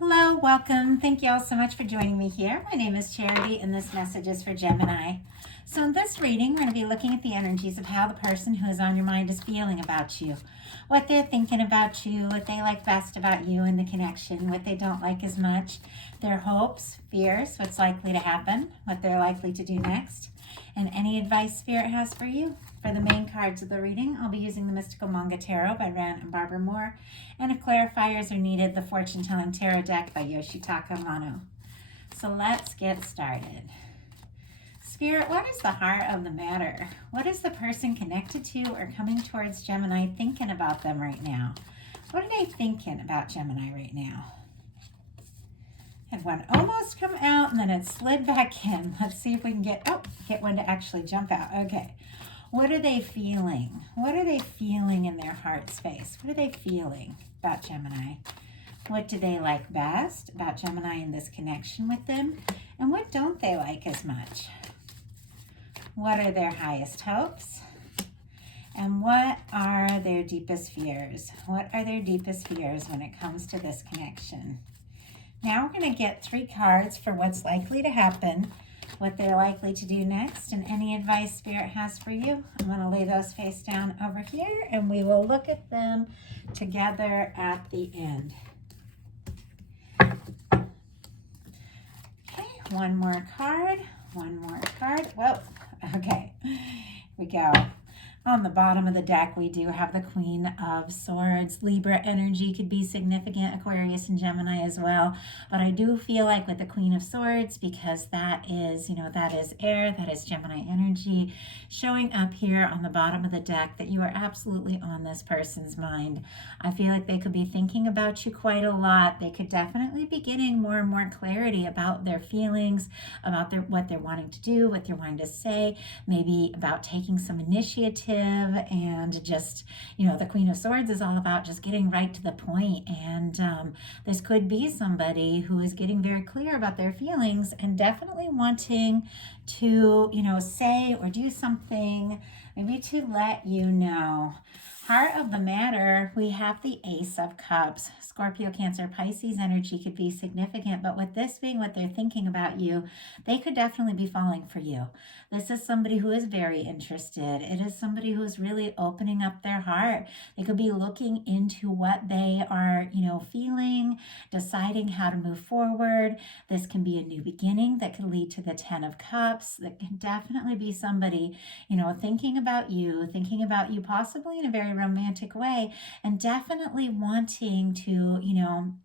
Hello, welcome. Thank you all so much for joining me here. My name is Charity, and this message is for Gemini. So, in this reading, we're going to be looking at the energies of how the person who is on your mind is feeling about you, what they're thinking about you, what they like best about you and the connection, what they don't like as much, their hopes, fears, what's likely to happen, what they're likely to do next, and any advice Spirit has for you. For the main cards of the reading, I'll be using the Mystical Manga Tarot by Ran and Barbara Moore, and if clarifiers are needed, the Fortune Telling Tarot deck by Yoshitaka Amano. So let's get started. Spirit, what is the heart of the matter? What is the person connected to or coming towards Gemini thinking about them right now? What are they thinking about Gemini right now? Had one almost come out and then it slid back in. Let's see if we can get one to actually jump out. Okay. What are they feeling? What are they feeling in their heart space? What are they feeling about Gemini? What do they like best about Gemini and this connection with them? And what don't they like as much? What are their highest hopes? And what are their deepest fears? What are their deepest fears when it comes to this connection? Now we're going to get 3 cards for what's likely to happen, what they're likely to do next, and any advice Spirit has for you. I'm going to lay those face down over here, and we will look at them together at the end. Okay, one more card. Whoa, okay, here we go. On the bottom of the deck, we do have the Queen of Swords. Libra energy could be significant, Aquarius and Gemini as well. But I do feel like with the Queen of Swords, because that is, that is air, that is Gemini energy, showing up here on the bottom of the deck, that you are absolutely on this person's mind. I feel like they could be thinking about you quite a lot. They could definitely be getting more and more clarity about their feelings, about what they're wanting to do, what they're wanting to say, maybe about taking some initiative. And just, the Queen of Swords is all about just getting right to the point. And this could be somebody who is getting very clear about their feelings and definitely wanting to, say or do something, maybe to let you know. Heart of the matter, we have the Ace of Cups. Scorpio, Cancer, Pisces energy could be significant, but with this being what they're thinking about you, they could definitely be falling for you. This is somebody who is very interested. It is somebody who is really opening up their heart. They could be looking into what they are, feeling, deciding how to move forward. This can be a new beginning that could lead to the 10 of Cups. That can definitely be somebody, thinking about you possibly in a very romantic way, and definitely wanting to,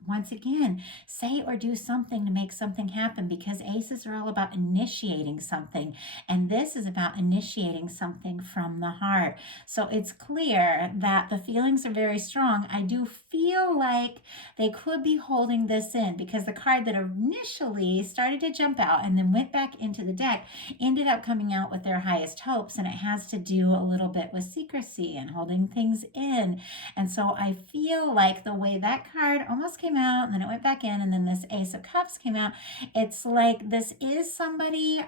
once again, say or do something to make something happen, because aces are all about initiating something, and this is about initiating something from the heart. So it's clear that the feelings are very strong. I do feel like they could be holding this in, because the card that initially started to jump out and then went back into the deck ended up coming out with their highest hopes, and it has to do a little bit with secrecy and holding things in. And so I feel like the way that card almost came out and then it went back in, and then this Ace of Cups came out, it's like this is somebody,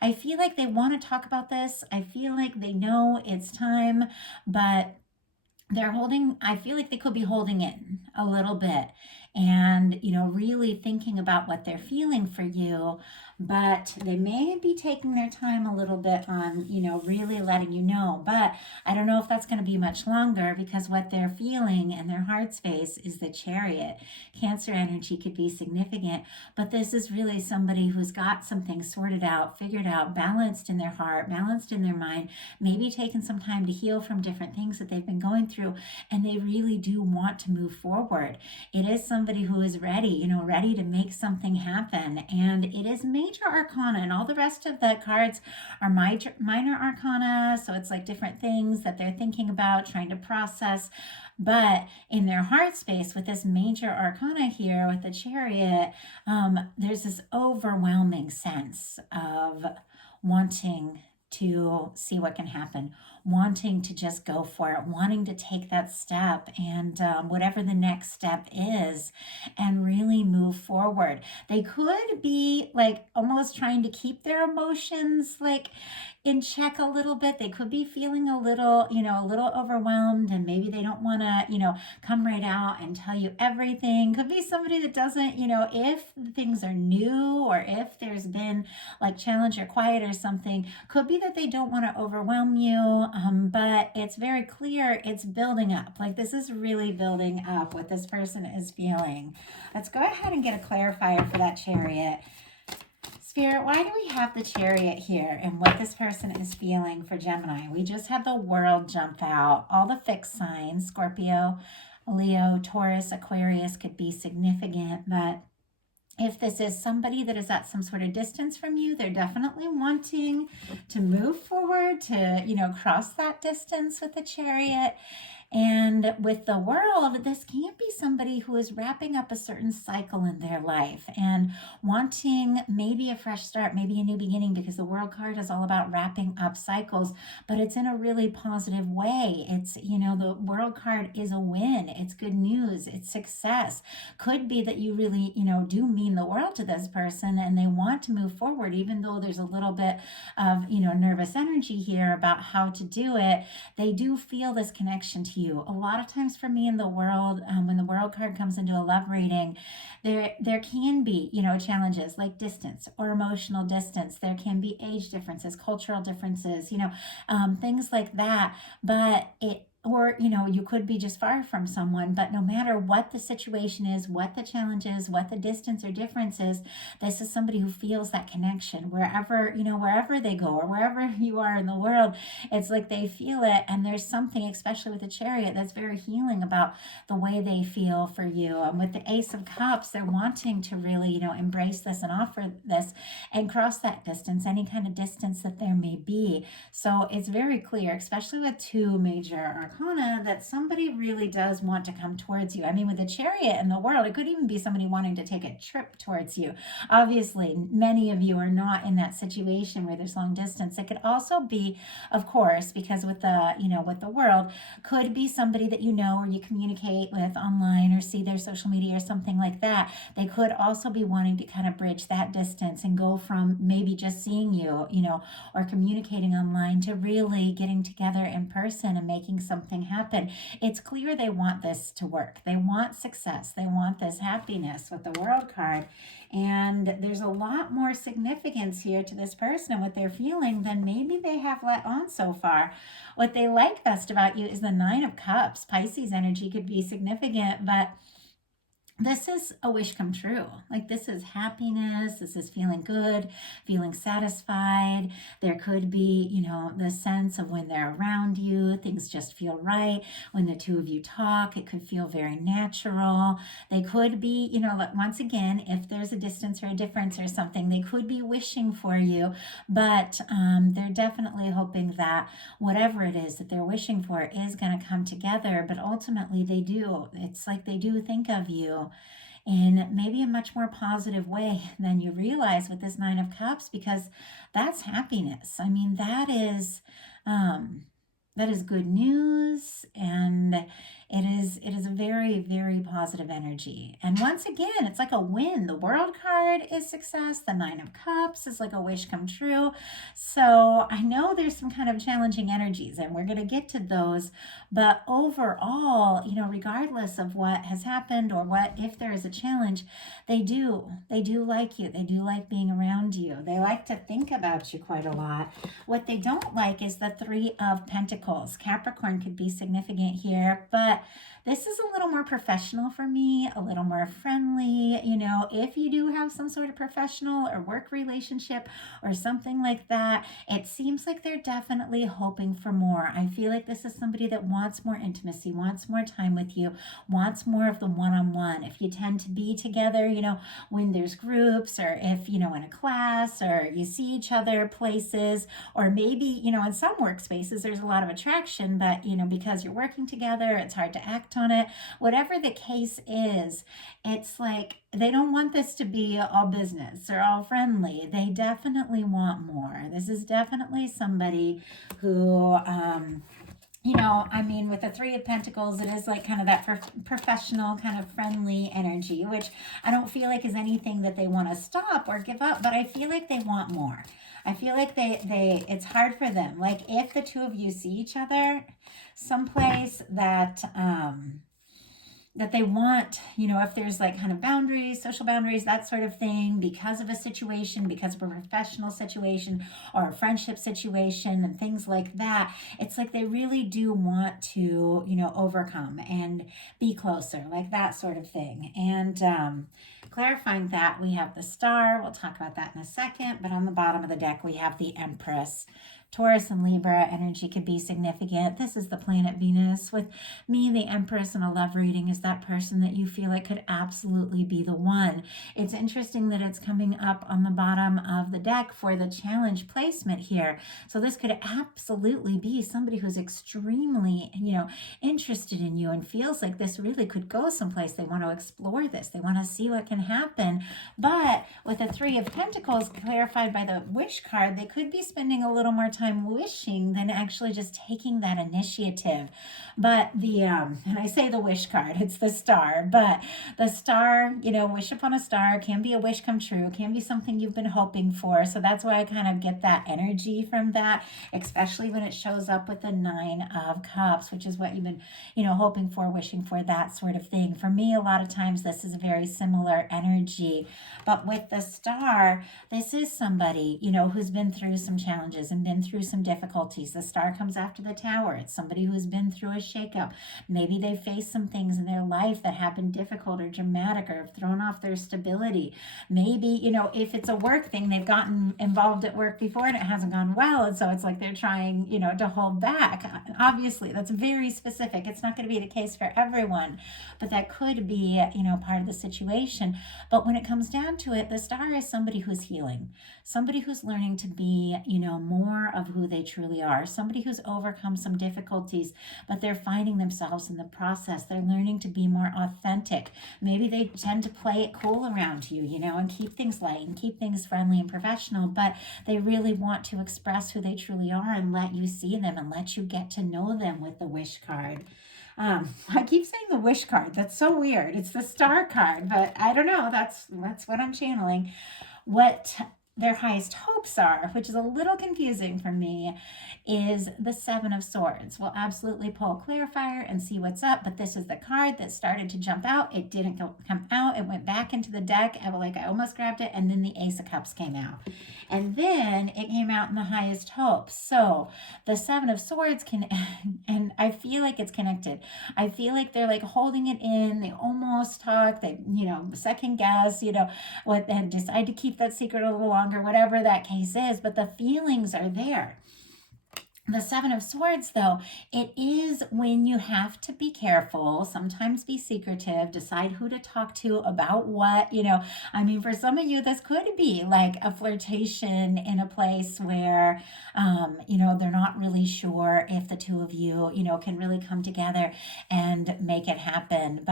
I feel like they want to talk about this. I feel like they know it's time, but I feel like they could be holding in a little bit and, really thinking about what they're feeling for you, but they may be taking their time a little bit on, really letting you know. But I don't know if that's going to be much longer, because what they're feeling in their heart space is the Chariot. Cancer energy could be significant, but this is really somebody who's got something sorted out, figured out, balanced in their heart, balanced in their mind, maybe taken some time to heal from different things that they've been going through, and they really do want to move forward. It is somebody who is ready, ready to make something happen, and it is major arcana, and all the rest of the cards are minor arcana, so it's like different things that they're thinking about, trying to process. But in their heart space, with this major arcana here with the Chariot, there's this overwhelming sense of wanting to see what can happen, wanting to just go for it, wanting to take that step and whatever the next step is and really move forward. They could be like almost trying to keep their emotions like in check a little bit. They could be feeling a little, a little overwhelmed, and maybe they don't want to, come right out and tell you everything. Could be somebody that doesn't, if things are new or if there's been like challenge or quiet or something, could be that they don't want to overwhelm you. But it's very clear it's building up. Like this is really building up what this person is feeling. Let's go ahead and get a clarifier for that Chariot. Spirit, why do we have the Chariot here and what this person is feeling for Gemini? We just had the World jump out. All the fixed signs, Scorpio, Leo, Taurus, Aquarius could be significant, but if this is somebody that is at some sort of distance from you, they're definitely wanting to move forward, to, cross that distance with the Chariot. And with the World, this can't be somebody who is wrapping up a certain cycle in their life and wanting maybe a fresh start, maybe a new beginning, because the World card is all about wrapping up cycles, but it's in a really positive way. It's, the World card is a win. It's good news. It's success. Could be that you really, do mean the world to this person and they want to move forward, even though there's a little bit of, nervous energy here about how to do it. They do feel this connection to you. A lot of times for me in the World, when the World card comes into a love reading, there can be, challenges like distance or emotional distance. There can be age differences, cultural differences, things like that. But you could be just far from someone, but no matter what the situation is, what the challenge is, what the distance or difference is, this is somebody who feels that connection wherever they go or wherever you are in the world. It's like they feel it, and there's something, especially with the Chariot, that's very healing about the way they feel for you. And with the Ace of Cups, they're wanting to really, embrace this and offer this and cross that distance, any kind of distance that there may be. So it's very clear, especially with two major arcana, that somebody really does want to come towards you. I mean, with the Chariot and the World, it could even be somebody wanting to take a trip towards you. Obviously, many of you are not in that situation where there's long distance. It could also be, of course, because with the, with the World, could be somebody that or you communicate with online or see their social media or something like that. They could also be wanting to kind of bridge that distance and go from maybe just seeing you, or communicating online to really getting together in person and making something happen. It's clear they want this to work. They want success. They want this happiness with the World card. And there's a lot more significance here to this person and what they're feeling than maybe they have let on so far. What they like best about you is the Nine of Cups. Pisces energy could be significant, but this is a wish come true. Like this is happiness. This is feeling good, feeling satisfied. There could be, the sense of when they're around you, things just feel right. When the two of you talk, it could feel very natural. They could be, once again, if there's a distance or a difference or something, they could be wishing for you, but they're definitely hoping that whatever it is that they're wishing for is going to come together. But ultimately they do. It's like they do think of you in maybe a much more positive way than you realize with this Nine of Cups, because that's happiness. I mean, that is good news, and it is a very, very positive energy. And once again, it's like a win. The World card is success. The Nine of Cups is like a wish come true. So I know there's some kind of challenging energies, and we're going to get to those. But overall, regardless of what has happened or what, if there is a challenge, they do like you. They do like being around you. They like to think about you quite a lot. What they don't like is the Three of Pentacles. Capricorn could be significant here, but this is a little more professional for me, a little more friendly. If you do have some sort of professional or work relationship or something like that, it seems like they're definitely hoping for more. I feel like this is somebody that wants more intimacy, wants more time with you, wants more of the one-on-one. If you tend to be together, when there's groups, or if, in a class, or you see each other places, or maybe, in some workspaces, there's a lot of attraction, but, because you're working together, it's hard to act on it. Whatever the case is, it's like they don't want this to be all business or all friendly. They definitely want more. This is definitely somebody who, you know, I mean, with the Three of Pentacles, it is like kind of that professional, kind of friendly energy, which I don't feel like is anything that they want to stop or give up, but I feel like they want more. I feel like it's hard for them. Like if the two of you see each other someplace that, that they want, you know, if there's like kind of boundaries, social boundaries, that sort of thing, because of a situation, because of a professional situation or a friendship situation and things like that, it's like they really do want to, you know, overcome and be closer, like that sort of thing. And clarifying that, we have the Star. We'll talk about that in a second. But on the bottom of the deck, we have the Empress. Taurus and Libra energy could be significant. This is the planet Venus. With me, the Empress in a love reading is that person that you feel like could absolutely be the one. It's interesting that it's coming up on the bottom of the deck for the challenge placement here. So this could absolutely be somebody who's extremely, you know, interested in you and feels like this really could go someplace. They want to explore this. They want to see what can happen. But with the Three of Pentacles clarified by the Wish card, they could be spending a little more time wishing than actually just taking that initiative. But the and I say the Wish card, it's the Star, but the Star, you know, wish upon a star can be a wish come true, can be something you've been hoping for. So that's why I kind of get that energy from that, especially when it shows up with the Nine of Cups, which is what you've been, you know, hoping for, wishing for, that sort of thing. For me, a lot of times this is a very similar energy. But with the Star, this is somebody, you know, who's been through some challenges and been through some difficulties. The Star comes after the Tower. It's somebody who has been through a shakeup. Maybe they faced some things in their life that have been difficult or dramatic or have thrown off their stability. Maybe, you know, if it's a work thing, they've gotten involved at work before and it hasn't gone well. And so it's like they're trying, you know, to hold back. Obviously, that's very specific. It's not going to be the case for everyone, but that could be, you know, part of the situation. But when it comes down to it, the Star is somebody who's healing, somebody who's learning to be, you know, more of who they truly are, somebody who's overcome some difficulties, but they're finding themselves in the process. They're learning to be more authentic. Maybe they tend to play it cool around you, you know, and keep things light and keep things friendly and professional, but they really want to express who they truly are and let you see them and let you get to know them with the Wish card. I keep saying the Wish card. That's so weird. It's the Star card, but I don't know. That's what I'm channeling. What their highest hopes are, which is a little confusing for me, is the Seven of Swords. We'll absolutely pull clarifier and see what's up, but this is the card that started to jump out. It didn't come out. It went back into the deck. I almost grabbed it, and then the Ace of Cups came out. And then it came out in the highest hopes. So the Seven of Swords can, and I feel like it's connected. I feel like they're like holding it in. They almost talk. They, you know, second guess, you know, what, and decide to keep that secret a little longer, whatever that case is, but the feelings are there. The Seven of Swords, though, it is when you have to be careful, sometimes be secretive, decide who to talk to about what, you know. I mean, for some of you, this could be like a flirtation in a place where, you know, they're not really sure if the two of you, you know, can really come together and make it happen.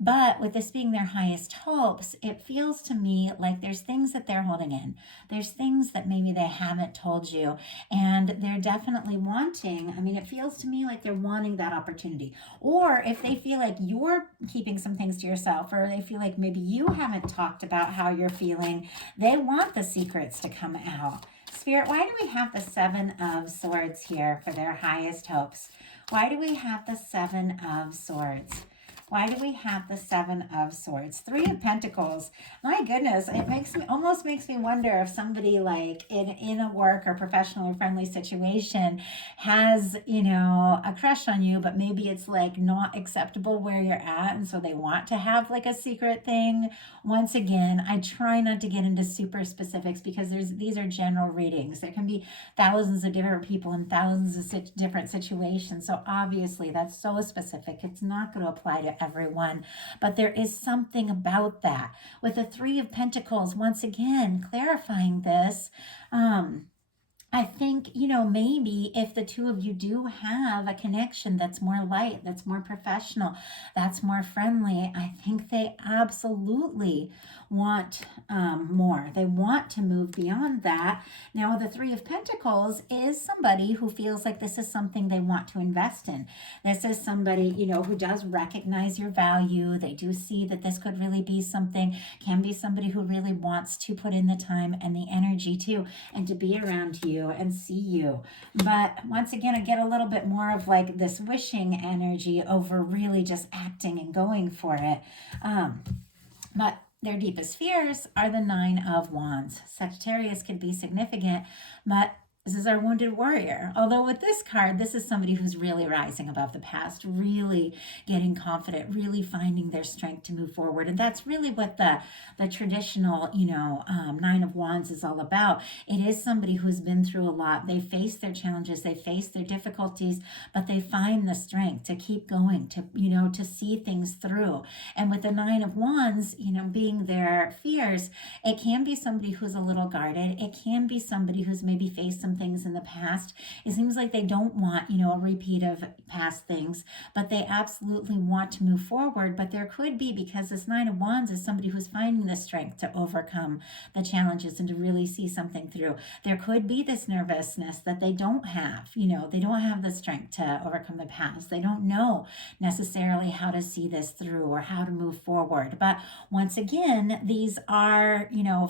But with this being their highest hopes, it feels to me like there's things that they're holding in. There's things that maybe they haven't told you, and they're definitely wanting, I mean, it feels to me like they're wanting that opportunity. Or if they feel like you're keeping some things to yourself, or they feel like maybe you haven't talked about how you're feeling, they want the secrets to come out. Spirit, why do we have the Seven of Swords here for their highest hopes? Why do we have the Seven of Swords? Why do we have the Seven of Swords? Three of Pentacles. My goodness, it almost makes me wonder if somebody like in a work or professional or friendly situation has, you know, a crush on you, but maybe it's like not acceptable where you're at, and so they want to have like a secret thing. Once again, I try not to get into super specifics because these are general readings. There can be thousands of different people in thousands of different situations. So obviously that's so specific. It's not going to apply to everyone, but there is something about that. With the Three of Pentacles, once again, clarifying this, I think, maybe if the two of you do have a connection that's more light, that's more professional, that's more friendly, I think they absolutely want more. They want to move beyond that. Now, the Three of Pentacles is somebody who feels like this is something they want to invest in. This is somebody, who does recognize your value. They do see that this could really be something, can be somebody who really wants to put in the time and the energy too, and to be around you and see you. But once again, I get a little bit more of like this wishing energy over really just acting and going for it. But their deepest fears are the Nine of Wands. Sagittarius could be significant, but this is our wounded warrior. Although with this card, this is somebody who's really rising above the past, really getting confident, really finding their strength to move forward. And that's really what the traditional, Nine of Wands is all about. It is somebody who's been through a lot. They face their challenges, they face their difficulties, but they find the strength to keep going, to see things through. And with the Nine of Wands, being their fears, it can be somebody who's a little guarded. It can be somebody who's maybe faced some things in the past. It seems like they don't want, a repeat of past things, but they absolutely want to move forward. But there could be, because this Nine of Wands is somebody who's finding the strength to overcome the challenges and to really see something through. There could be this nervousness that they don't have, they don't have the strength to overcome the past. They don't know necessarily how to see this through or how to move forward. But once again, these are,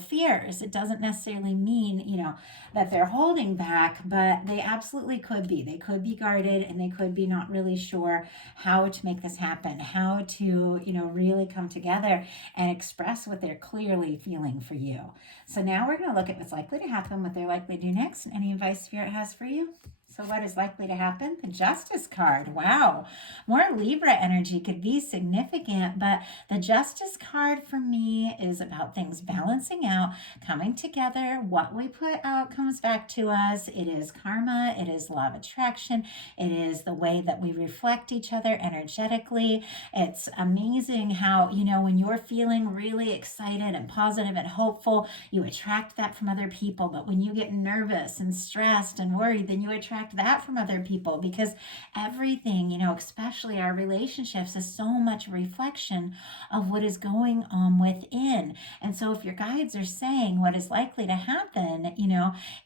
fears. It doesn't necessarily mean, that they're holding back, but they absolutely could be. They could be guarded, and they could be not really sure how to make this happen, how to, really come together and express what they're clearly feeling for you. So now we're going to look at what's likely to happen, what they're likely to do next, and any advice Spirit has for you. So what is likely to happen? The Justice card. Wow. More Libra energy could be significant, but the Justice card for me is about things balancing out, coming together. What we put out comes back to us. It is karma. It is law of attraction. It is the way that we reflect each other energetically. It's amazing how, when you're feeling really excited and positive and hopeful, you attract that from other people. But when you get nervous and stressed and worried, then you attract that from other people, because everything, especially our relationships, is so much reflection of what is going on within. And so if your guides are saying what is likely to happen,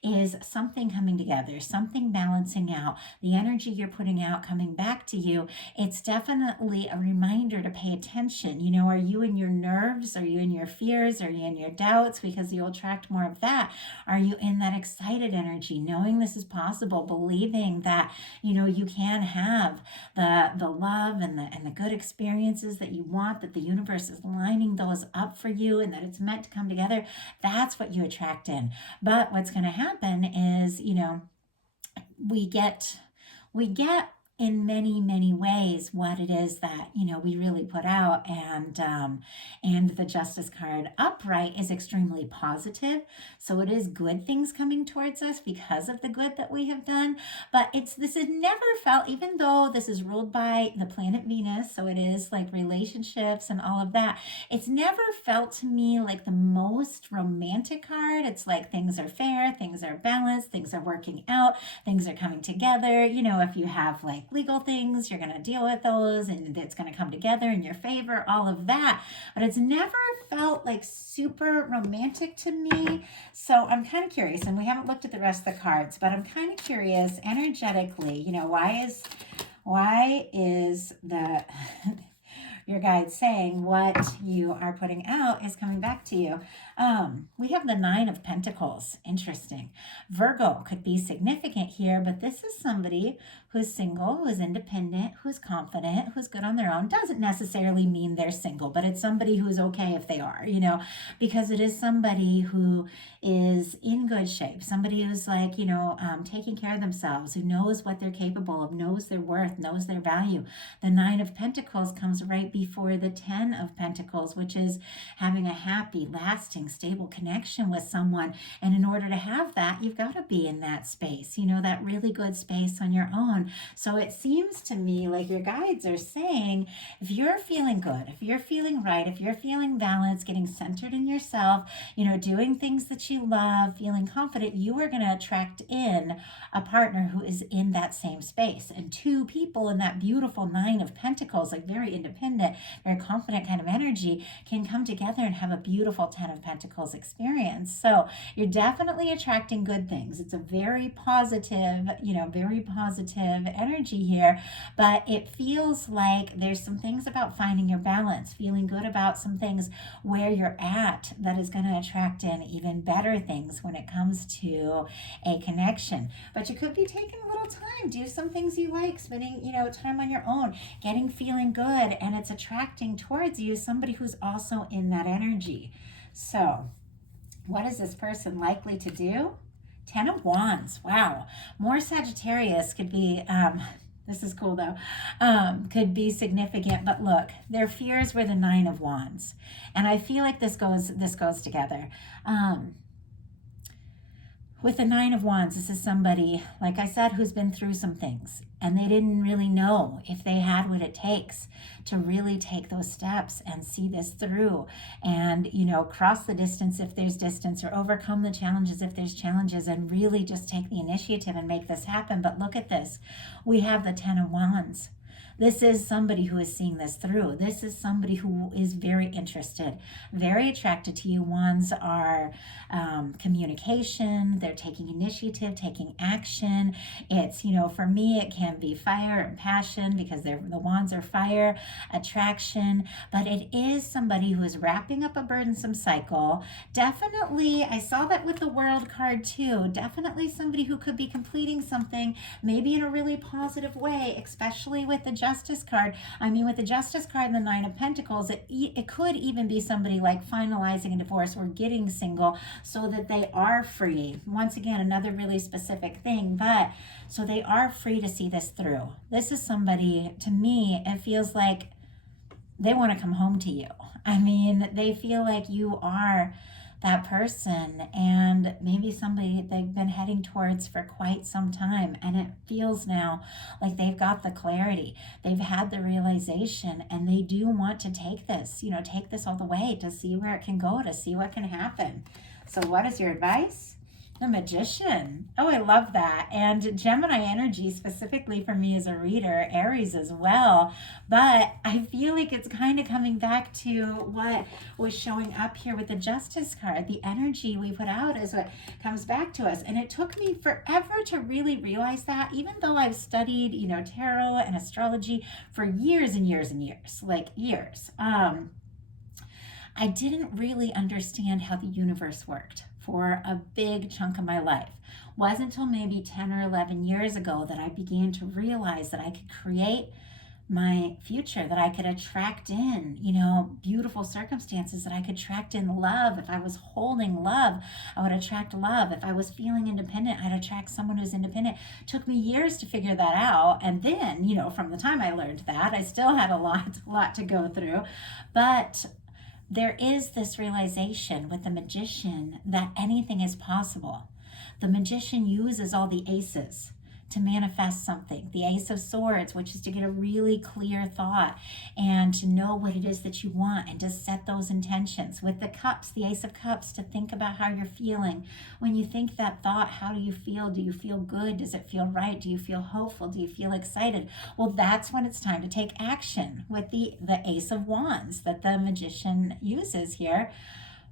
is something coming together, something balancing out, the energy you're putting out coming back to you, it's definitely a reminder to pay attention. Are you in your nerves? Are you in your fears? Are you in your doubts? Because you'll attract more of that. Are you in that excited energy, knowing this is possible, believing that, you can have the love and the good experiences that you want, that the universe is lining those up for you and that it's meant to come together? That's what you attract in. But what's going to happen is, we get in many, many ways what it is that, we really put out. And the Justice card upright is extremely positive. So it is good things coming towards us because of the good that we have done. But this is never felt, even though this is ruled by the planet Venus, so it is like relationships and all of that, it's never felt to me like the most romantic card. It's like things are fair, things are balanced, things are working out, things are coming together. If you have like legal things, you're going to deal with those and it's going to come together in your favor, all of that. But it's never felt like super romantic to me. So I'm kind of curious, and we haven't looked at the rest of the cards, but I'm kind of curious energetically, why is the your guide saying what you are putting out is coming back to you? We have the Nine of Pentacles. Interesting. Virgo could be significant here, but this is somebody who's single, who's independent, who's confident, who's good on their own. Doesn't necessarily mean they're single, but it's somebody who's okay if they are, because it is somebody who is in good shape, somebody who's like, taking care of themselves, who knows what they're capable of, knows their worth, knows their value. The Nine of Pentacles comes right before the Ten of Pentacles, which is having a happy, lasting, stable connection with someone. And in order to have that, you've got to be in that space, that really good space on your own. own. So it seems to me like your guides are saying, if you're feeling good, if you're feeling right, if you're feeling balanced, getting centered in yourself, doing things that you love, feeling confident, you are going to attract in a partner who is in that same space. And two people in that beautiful Nine of Pentacles, like very independent, very confident kind of energy, can come together and have a beautiful Ten of Pentacles experience. So you're definitely attracting good things. It's a very positive, very positive energy here, but it feels like there's some things about finding your balance, feeling good about some things where you're at that is going to attract in even better things when it comes to a connection. But you could be taking a little time, do some things you like, spending, time on your own, feeling good, and it's attracting towards you somebody who's also in that energy. So what is this person likely to do? Ten of Wands. Wow. More Sagittarius could be, this is cool though, could be significant, but look, their fears were the Nine of Wands. And I feel like this goes together. With the Nine of Wands, this is somebody, like I said, who's been through some things, and they didn't really know if they had what it takes to really take those steps and see this through and, cross the distance if there's distance, or overcome the challenges if there's challenges, and really just take the initiative and make this happen. But look at this. We have the Ten of Wands. This is somebody who is seeing this through. This is somebody who is very interested, very attracted to you. Wands are communication. They're taking initiative, taking action. It's, for me, it can be fire and passion because the wands are fire, attraction. But it is somebody who is wrapping up a burdensome cycle. Definitely, I saw that with the World card too. Definitely somebody who could be completing something, maybe in a really positive way, especially with the Justice card. With the Justice card and the Nine of Pentacles, it could even be somebody like finalizing a divorce or getting single so that they are free. Once again, another really specific thing, but so they are free to see this through. This is somebody, to me, it feels like they want to come home to you. They feel like you are that person, and maybe somebody they've been heading towards for quite some time, and it feels now like they've got the clarity, they've had the realization, and they do want to take this all the way to see where it can go, to see what can happen. So what is your advice? The Magician. Oh, I love that. And Gemini energy specifically for me as a reader, Aries as well. But I feel like it's kind of coming back to what was showing up here with the Justice card. The energy we put out is what comes back to us. And it took me forever to really realize that, even though I've studied, tarot and astrology for years and years and years, like years. I didn't really understand how the universe worked for a big chunk of my life. Wasn't until maybe 10 or 11 years ago that I began to realize that I could create my future, that I could attract in, beautiful circumstances, that I could attract in love. If I was holding love, I would attract love. If I was feeling independent, I'd attract someone who's independent. It took me years to figure that out. And then, from the time I learned that, I still had a lot to go through. But there is this realization with the Magician that anything is possible. The Magician uses all the aces to manifest something. The Ace of Swords, which is to get a really clear thought and to know what it is that you want and to set those intentions. With the Cups, the Ace of Cups, to think about how you're feeling. When you think that thought, how do you feel? Do you feel good? Does it feel right? Do you feel hopeful? Do you feel excited? Well, that's when it's time to take action with the Ace of Wands that the Magician uses here.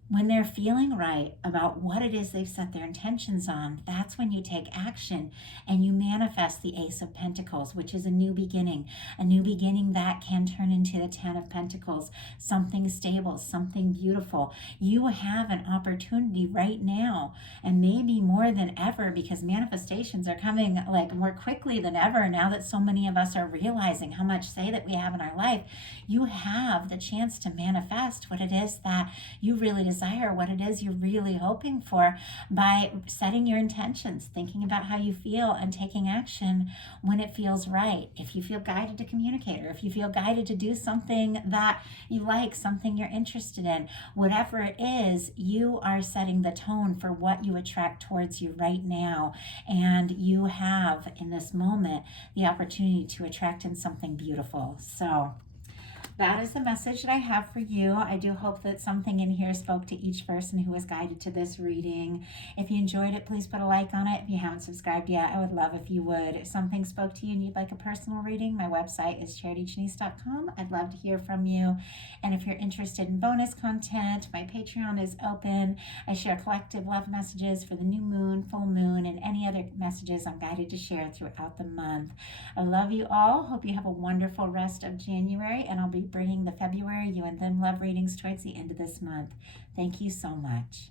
When they're feeling right about what it is they've set their intentions on, that's when you take action and you manifest the Ace of Pentacles, which is a new beginning that can turn into the Ten of Pentacles, something stable, something beautiful. You have an opportunity right now, and maybe more than ever, because manifestations are coming like more quickly than ever now that so many of us are realizing how much say that we have in our life. You have the chance to manifest what it is that you really desire desire, what it is you're really hoping for, by setting your intentions, thinking about how you feel, and taking action when it feels right. If you feel guided to communicate, or if you feel guided to do something that you like, something you're interested in, whatever it is, you are setting the tone for what you attract towards you right now. And you have, in this moment, the opportunity to attract in something beautiful. So that is the message that I have for you. I do hope that something in here spoke to each person who was guided to this reading. If you enjoyed it, please put a like on it. If you haven't subscribed yet, I would love if you would. If something spoke to you and you'd like a personal reading, my website is charityjanice.com. I'd love to hear from you. And if you're interested in bonus content, my Patreon is open. I share collective love messages for the new moon, full moon, and any other messages I'm guided to share throughout the month. I love you all. Hope you have a wonderful rest of January, and I'll be bringing the February You and Them love readings towards the end of this month. Thank you so much.